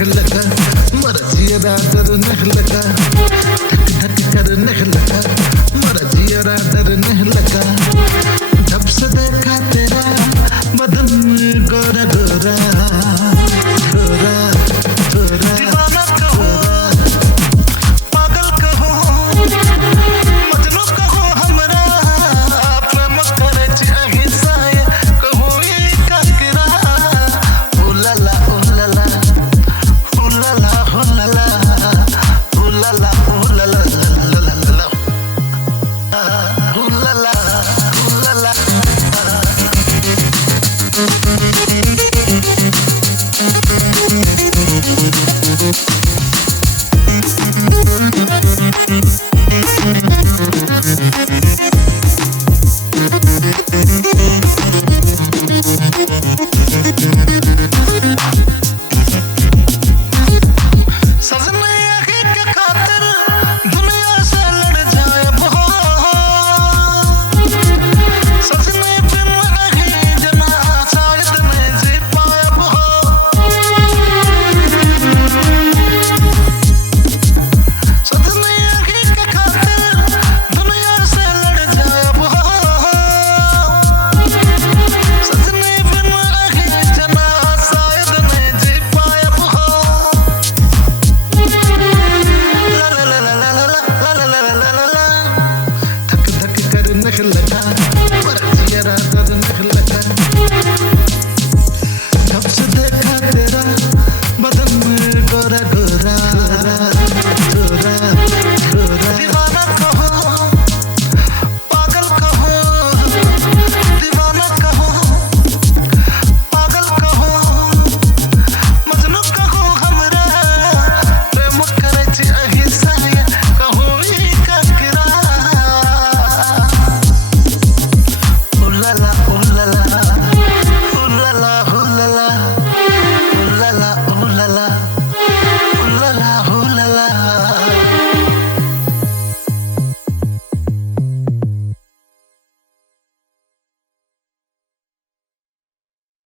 लगा मरजियरा डरने लगा, धक धक करने लगा मरजियरा डरने लगा। जब से देखा तेरा बदन गोरा गोरा गोरा गोरा दीवाना कहो पागल कहो मजनू कहो हमरा प्रेम करे चाहे साया कहो ये काकरा उलाला उलाला उलाला उलाला उलाला उलाला उलाला उलाला उलाला लगा मरजियरा डरने लगा।